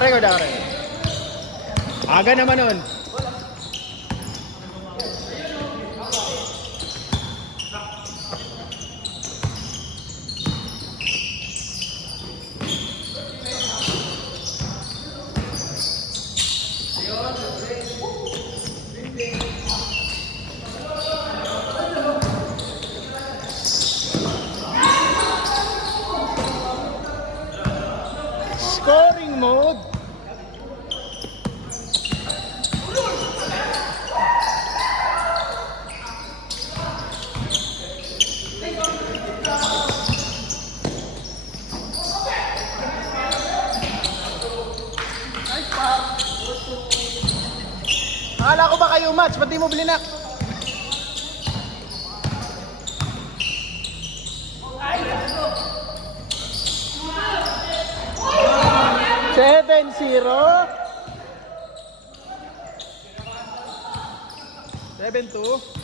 Naka-record, naka-record. Aga naman nun. Scoring mode. Akala ko ba kayo match? Ba't di mo blinak? Seven, 0. 7-2.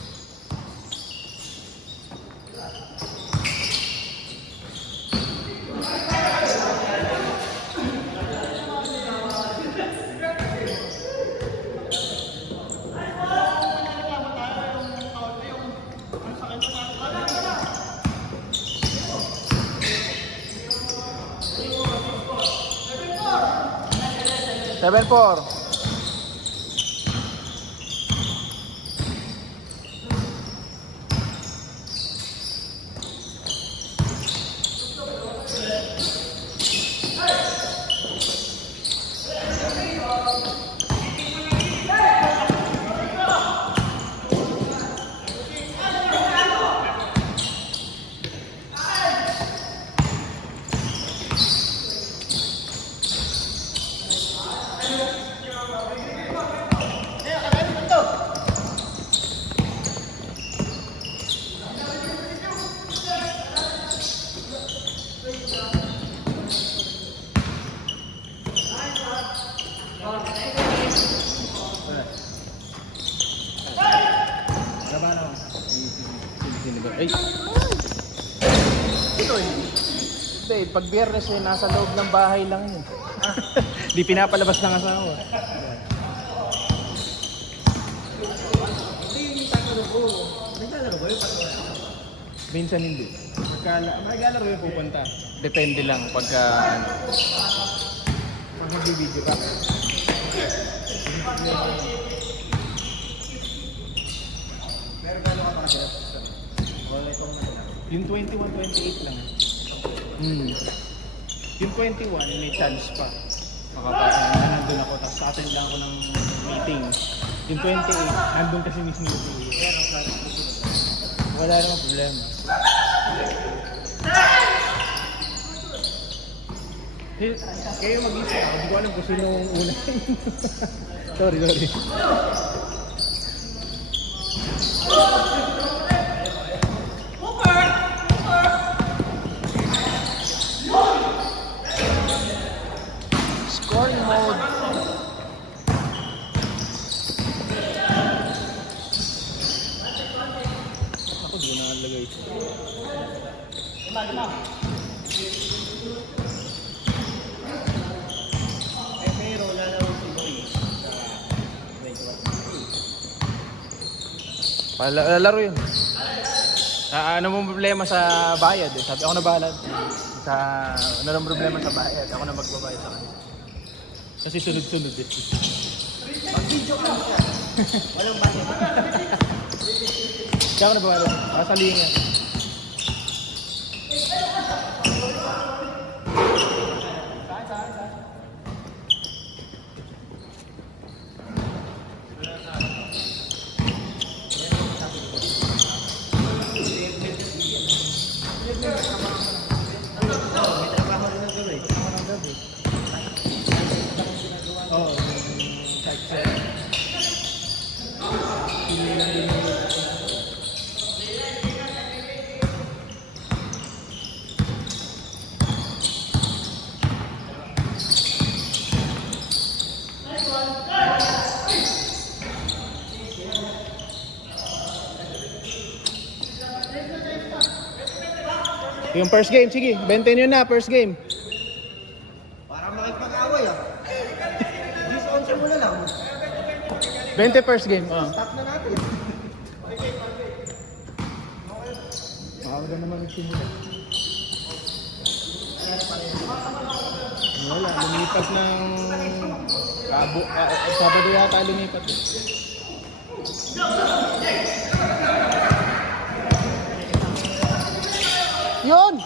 Seven, 4. Ay. Hindi, pag biyernes eh, nasa loob ng bahay lang yun. Di pinapalabas ng asawa. Minsan hindi. Maglalaro yung pupunta. Depende lang pagka ano. Pag magbibideo ka. Pero gano'n ka makasirap? Yung 21-28 lang. Yung 21 may chance pa. Nandun ako, tapos attend lang ako ng meeting. Yung 28, nandun kasi mismo yung wala namang problema. Kayo mag-isip ako, hindi ko alam kung sino yung una. Sorry. Scoring mode. Ako di na nalagay ito. Lima. Pero lalaro si Boy sa 21. Lalaro yun. Ano mong problema sa bayad eh? Sabi ako na bahala. Ano nang problema sa bayad? Ako na magbabayad sa kanya. Kasi sunod-sunod eh. Pag-video ka siya. Walang bayad. Kaya ako na babayad. Makasalihin yan. Yung first game, sige, 20 yun na, first game. Para makipag-away ah. 20 first game. Oh. Stop na natin. Maaga naman nagsimula. Wala, lumipat ng Sabado yata lumipat. Yun!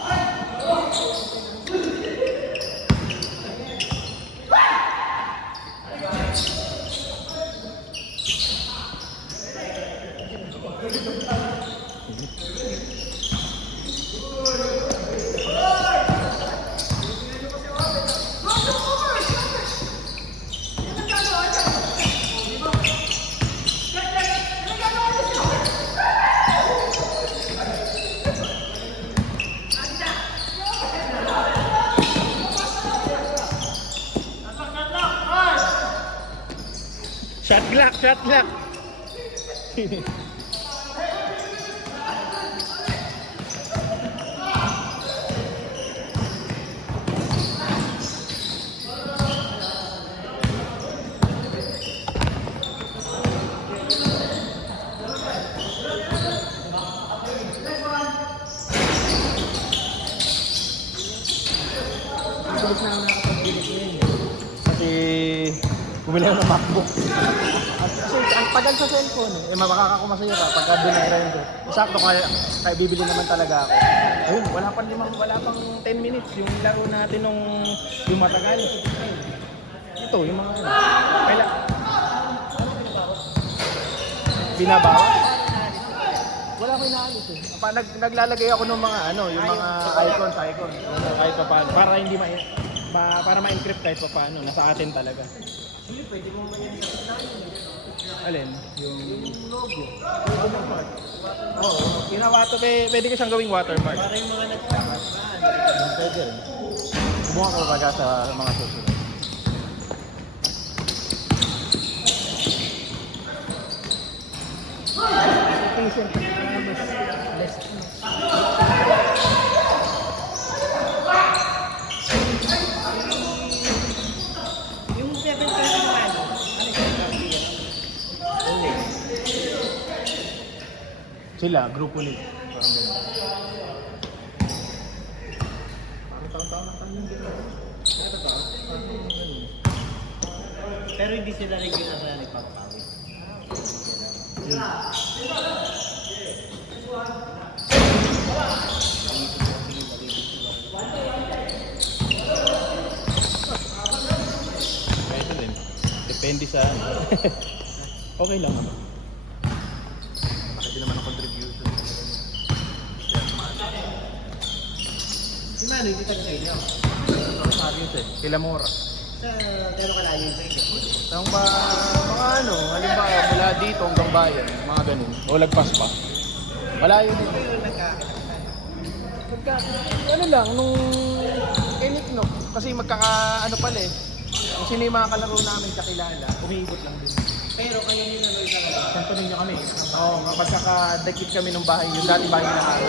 Shot clock, shot clock. Bilis na ako nakapag-bilis ngayon. Kasi bumili ako ng MacBook. Kasi ang tagal sa cellphone eh. Makakakumasaya ka pagka binag-grind ko. Sakto kaya bibili naman talaga ako. Ayun, wala pang 10 minutes yung laro natin nung yung matagal. Ito, yung mga ano. Kailan? Binabawas? Wala ko inaalis eh. Naglalagay ako ng mga ano, yung mga icons. Kahit pa paano. Para hindi para ma-encrypt kahit pa paano. Nasa atin talaga. Hindi, pwede mo man yan Alin? Yung logo. Oo, ginawa to, pwede ko siyang gawing watermark. Para yung mga nagtakas. Pwede rin. Subukan ko baga sa mga susunod. Patient. Yung 7 pesos naman, ano yung copy yan? Sila, grupo nila. Parang gano'n. Parang taon-taon na tayo dito. Pero hindi sila regular na nagpapawid. Ito din. Depende sa okay lang naman. Bakit din naman ang contribution. Si Mano, hindi taga sa inyo. Marius eh. Kila Mora. Sa gano'ng kalayo yung sa inyo? Ang mga ano, halimbawa mula dito hanggang bayan, mga ganun. O lagpas pa. Malayo din. Yung Ano lang, nung Enik no, kasi ano pala eh. Kung sino yung mga kalaro namin kakilala, umiikot lang din. pero kayo yung ano yung talaga. Santo Niño kami. Oo, magkakadikit kami ng bahay, yung dati bahay na namin.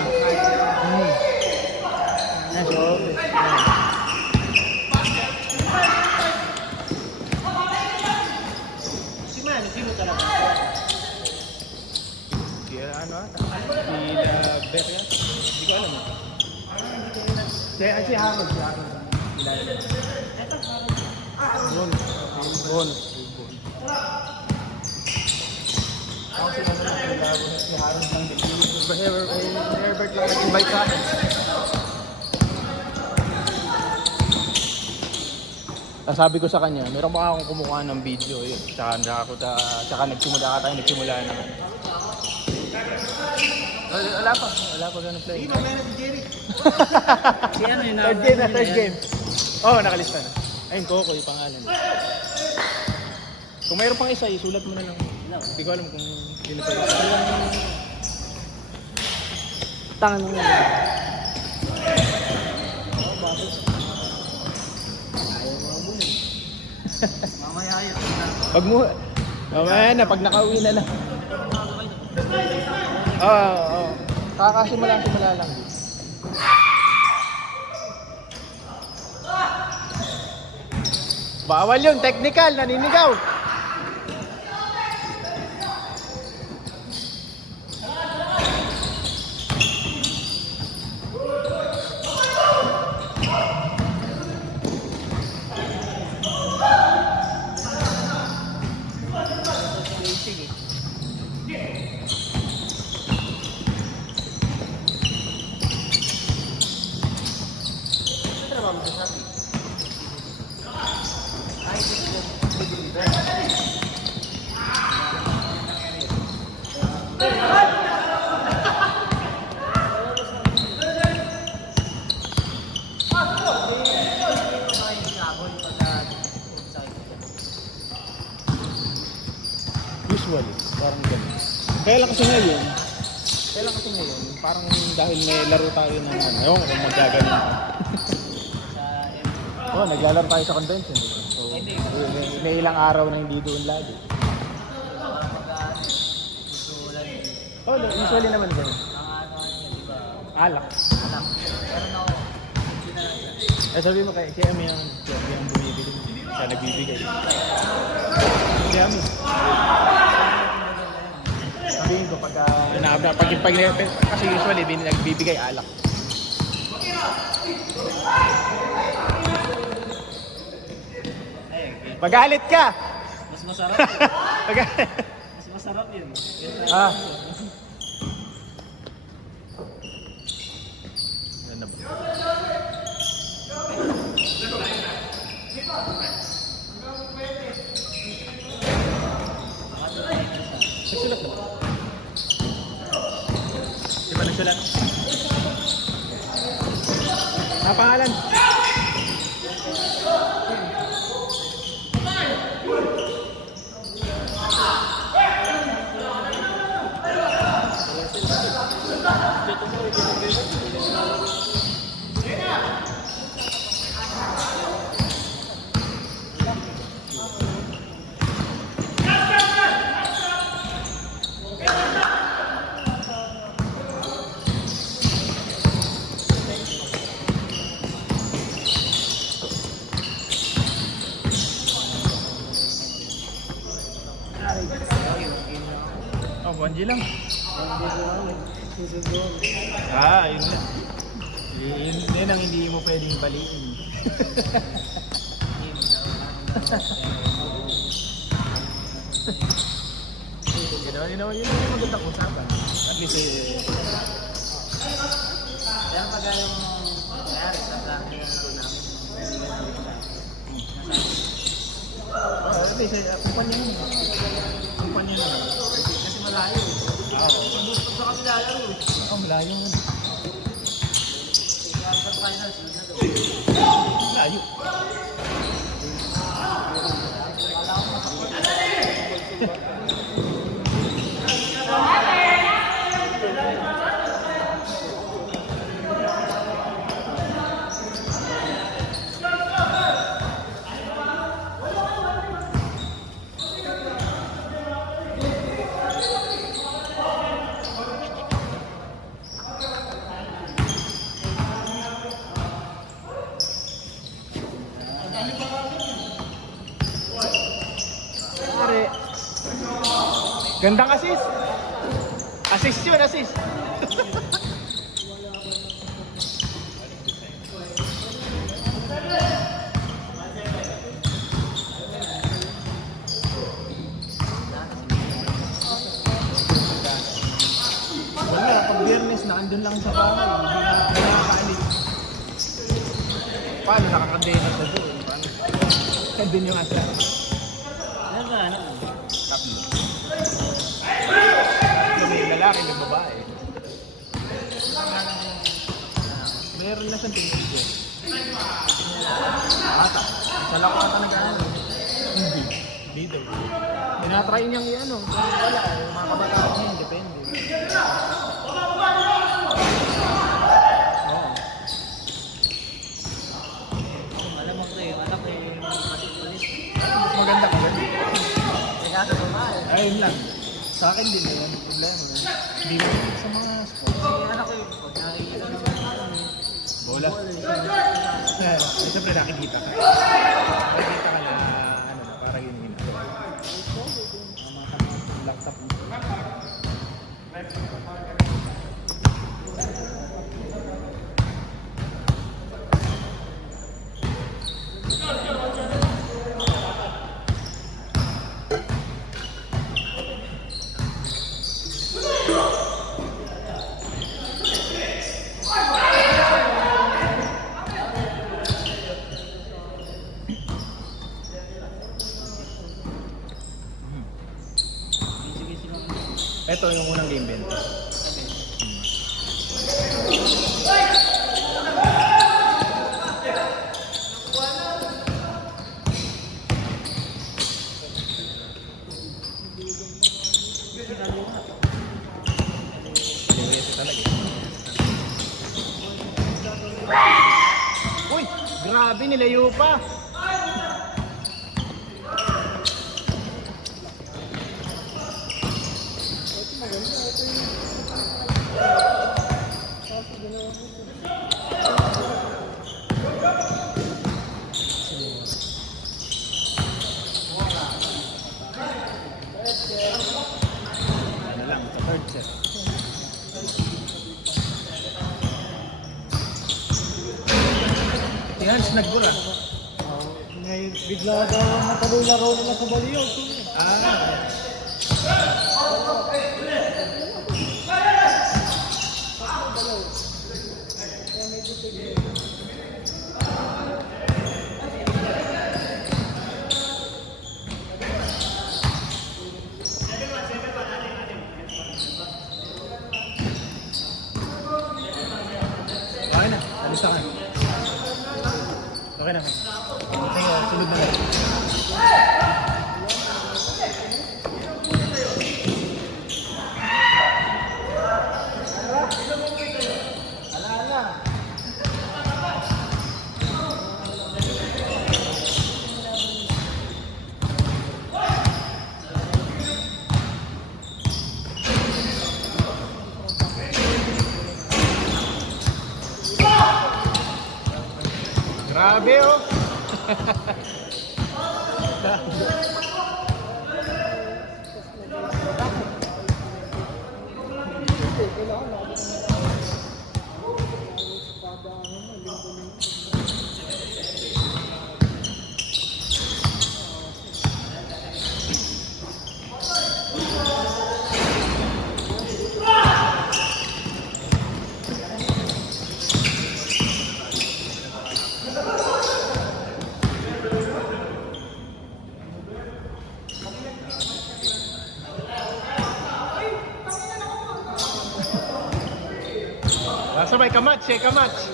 So, Si Mano, sino talaga? Sila ano ata? Sila Beria? Hindi ko alam. Si Harold. Bonus. Ako sila naman si Harold lang din. Herbert lang nag-invite sa akin. Sabi ko sa kanya, meron ba akong kumukuha ng video yun. Tsaka nagsimula na. Wala pa ganun play. Sino meron si Jerry? Si ano yun? Third game. Oo, nakalista na. Ayun, Coco yung pangalan. Kung mayroon pang isa, isulat mo na lang. Hindi ko alam kung sino pa yun. Tangan mo nga. Mamaya yun. Mamaya na, pag nakauwi na lang. Oo. Kakasimula lang. Bawal yun, technical, naninigaw. magsasabi. Ay, ito. Usually, parang ganun. Kaya lang kasi ngayon, parang dahil may laro tayo ng ano, ewan ko kung magagaling. Oo, naglalaro tayo sa convention. So, may ilang araw na hindi doon lagi. Oh, usually naman ganun. Alak. Sabi mo kay Ami ang bumibili. Siya nagbibigay. Si Ami. Sabihin ko pag kasi usually nagbibigay alak. Magalit ka! Mas masarap yun. Mas masarap yun. Ah. Ganda ba? Nagsulat na ba? Di ba nagsulat? Napangalan? Oh, Bonji lang. Ah, yun na. Yun ang hindi mo pwedeng baliin. Yun ang magandang usapan. At least Kaya magaling nangyari sa plano ng laro namin. at least kumpanya yun. Kumpanya yun. Kasi malayo. Pag sa kabila laro. Oh, malayo yun. Kaya sa finals, yun na doon. Malayo. Pare. Gandang assist. Assist yun, assist. Wala, pag Biyernes nakandun lang sa bahay. Hindi na nakakaalis. Paano nakakandena sa doon? Paano? Nandun yung asa. Ano ba? Ano? Tatlo. May lalaki, may babae. Meron na siyang teenager. Bata. Sa lako ata nag-ano. Hindi daw. Tinatry niyang i-ano. Wala eh. Mga kabataan niya, depende. Oo. Alam mo pre, yung anak ko yung palis. Mas maganda ka ganun. Kaya sa babae. Ayun lang. Sa akin din yun. Problema. Hindi mo sa mga sports. Yung anak ko yung pag nakikita naman Bola. Siyempre nakikita ka. Nakikita ka na ano, parang yun yun. Laptop mo. Ito yung unang game bento. Uy! Grabe, nilayo pa! Ano lang, sa third set. Tingnan, nagbura. Ngayon, bigla daw matalo laro nila sa Baliw. Okay na, alis na kayo. Okay na. Okay, sunod na lang. Grabe oh! Sabay, kamats eh, kamats.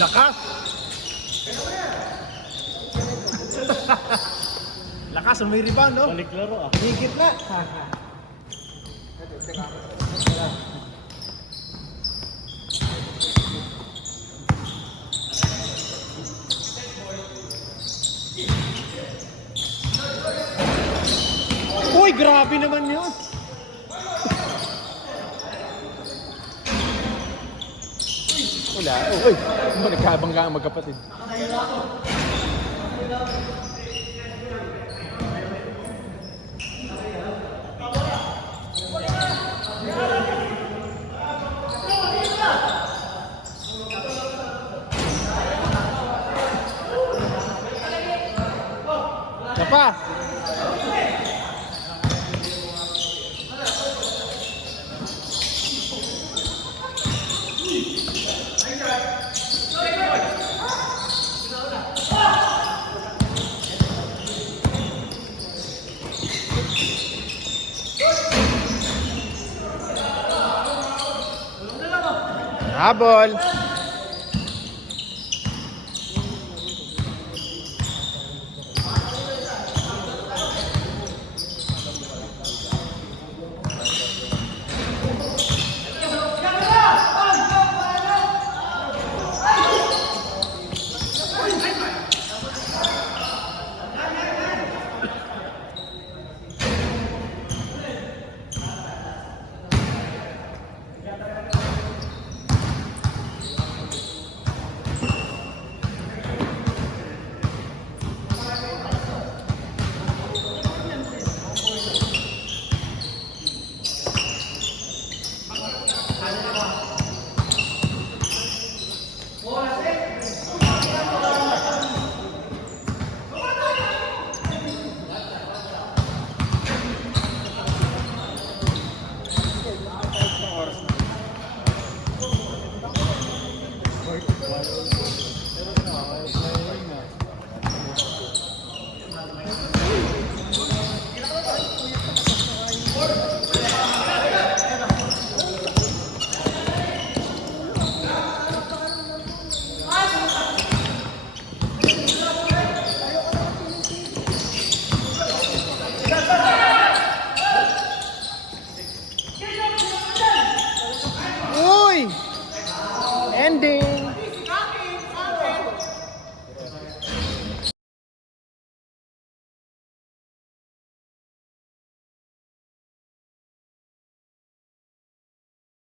Lakas. Lakas, may rebound, no? Balik laro ah. Higit na. Uy, grabe naman yun. Wala. Uy, nagkabangga ang magkapatid. Apa? Habol. ding.